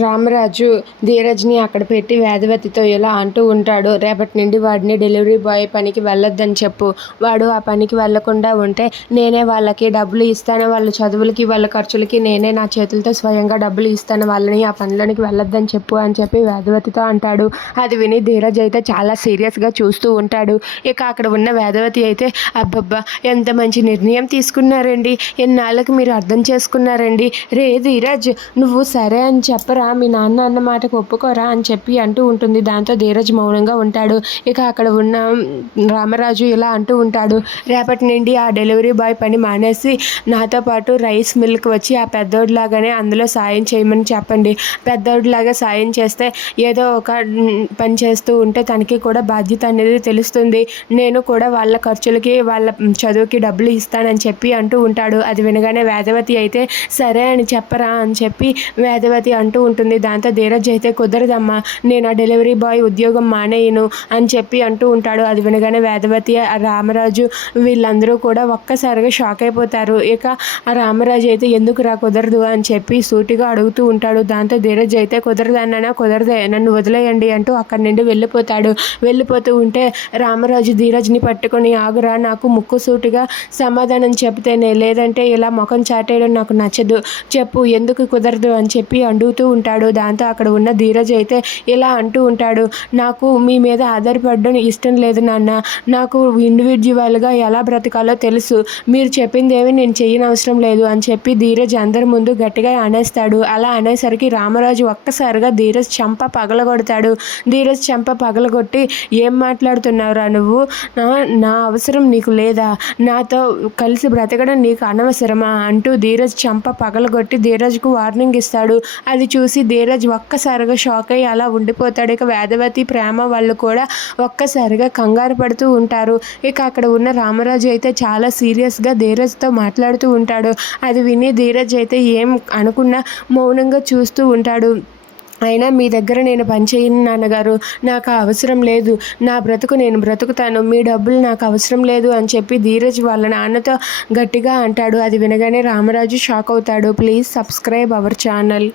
రామరాజు ధీరజ్ని అక్కడ పెట్టి వేదవతితో ఇలా అంటూ ఉంటాడు. రేపటి నుండి వాడిని డెలివరీ బాయ్ పనికి వెళ్ళొద్దని చెప్పు. వాడు ఆ పనికి వెళ్లకుండా ఉంటే నేనే వాళ్ళకి డబ్బులు ఇస్తాను. వాళ్ళ చదువులకి వాళ్ళ ఖర్చులకి నేనే నా చేతులతో స్వయంగా డబ్బులు ఇస్తాను. వాళ్ళని ఆ పనిలోనికి వెళ్ళొద్దని చెప్పు అని చెప్పి వేదవతితో అంటాడు. అది విని ధీరజ్ అయితే చాలా సీరియస్గా చూస్తూ ఉంటాడు. ఇక అక్కడ ఉన్న వేదవతి అయితే అబ్బబ్బా ఎంత మంచి నిర్ణయం తీసుకున్నారండి, ఎన్నాళ్ళకి మీరు అర్థం చేసుకున్నారండి. రే ధీరజ్, నువ్వు సరే అని చెప్పరా, మీ నాన్న అన్న మాటకు ఒప్పుకోరా అని చెప్పి అంటూ ఉంటుంది. దాంతో ధీరజ్ మౌనంగా ఉంటాడు. ఇక అక్కడ ఉన్న రామరాజు ఇలా అంటూ ఉంటాడు. రేపటి నుండి ఆ డెలివరీ బాయ్ పని మానేసి నాతో పాటు రైస్ మిల్క్ వచ్చి ఆ పెద్దోడిలాగానే అందులో సాయం చేయమని చెప్పండి. పెద్దోడిలాగా సాయం చేస్తే ఏదో ఒక పని చేస్తూ ఉంటే తనకి కూడా బాధ్యత అనేది తెలుస్తుంది. నేను కూడా వాళ్ళ ఖర్చులకి వాళ్ళ చదువుకి డబ్బులు ఇస్తానని చెప్పి అంటూ ఉంటాడు. అది వినగానే వేదవతి అయితే సరే అని చెప్పరా అని చెప్పి వేదవతి అంటూ ఉంటుంది. దాంతో ధీరజ్ అయితే కుదరదమ్మా, నేను ఆ డెలివరీ బాయ్ ఉద్యోగం మానేయను అని చెప్పి అంటూ ఉంటాడు. అది వినగానే వేదవతి, రామరాజు వీళ్ళందరూ కూడా ఒక్కసారిగా షాక్ అయిపోతారు. ఇక ఆ రామరాజు అయితే ఎందుకు రా కుదరదు అని చెప్పి సూటిగా అడుగుతూ ఉంటాడు. దాంతో ధీరజ్ అయితే కుదరదన్నానా, కుదరదే, నన్ను వదిలేయండి అంటూ అక్కడి నుండి వెళ్ళిపోతాడు. వెళ్ళిపోతూ ఉంటే రామరాజు ధీరజ్ని పట్టుకొని ఆగురా, నాకు ముక్కు సూటిగా సమాధానం చెప్తేనే, లేదంటే ఇలా ముఖం చాటేయడం నాకు నచ్చదు, చెప్పు ఎందుకు కుదరదు అని చెప్పి అడుగుతూ ఉంటాడు. దాంతో అక్కడ ఉన్న ధీరజ్ అయితే ఇలా అంటూ ఉంటాడు. నాకు మీ మీద ఆధారపడడం ఇష్టం లేదు నాన్న, నాకు ఇండివిజువల్గా ఎలా బ్రతకాలో తెలుసు, మీరు చెప్పింది ఏమి నేను చేయని అవసరం లేదు అని చెప్పి ధీరజ్ అందరి ముందు గట్టిగా అనేస్తాడు. అలా అనేసరికి రామరాజు ఒక్కసారిగా ధీరజ్ చెంప పగలగొడతాడు. ధీరజ్ చెంప పగలగొట్టి ఏం మాట్లాడుతున్నావురా నువ్వు, నా అవసరం నీకు లేదా, నాతో కలిసి బ్రతకడం నీకు అనవసరమా అంటూ ధీరజ్ చెంప పగలగొట్టి ధీరజ్కు వార్నింగ్ ఇస్తాడు. అది చూసి ధీరజ్ ఒక్కసారిగా షాక్ అయ్యి అలా ఉండిపోతాడు. ఇక వేదవతి, ప్రేమ వాళ్ళు కూడా ఒక్కసారిగా కంగారు పడుతూ ఉంటారు. ఇక అక్కడ ఉన్న రామరాజు అయితే చాలా సీరియస్గా ధీరజ్తో మాట్లాడుతూ ఉంటాడు. అది విని ధీరజ్ అయితే ఏం అనుకున్నా మౌనంగా చూస్తూ ఉంటాడు. అయినా మీ దగ్గర నేను పనిచేయను నాన్నగారు, నాకు అవసరం లేదు, నా బ్రతుకు నేను బ్రతుకుతాను, మీ డబ్బులు నాకు అవసరం లేదు అని చెప్పి ధీరజ్ వాళ్ళ నాన్నతో గట్టిగా అంటాడు. అది వినగానే రామరాజు షాక్ అవుతాడు. Please subscribe our channel.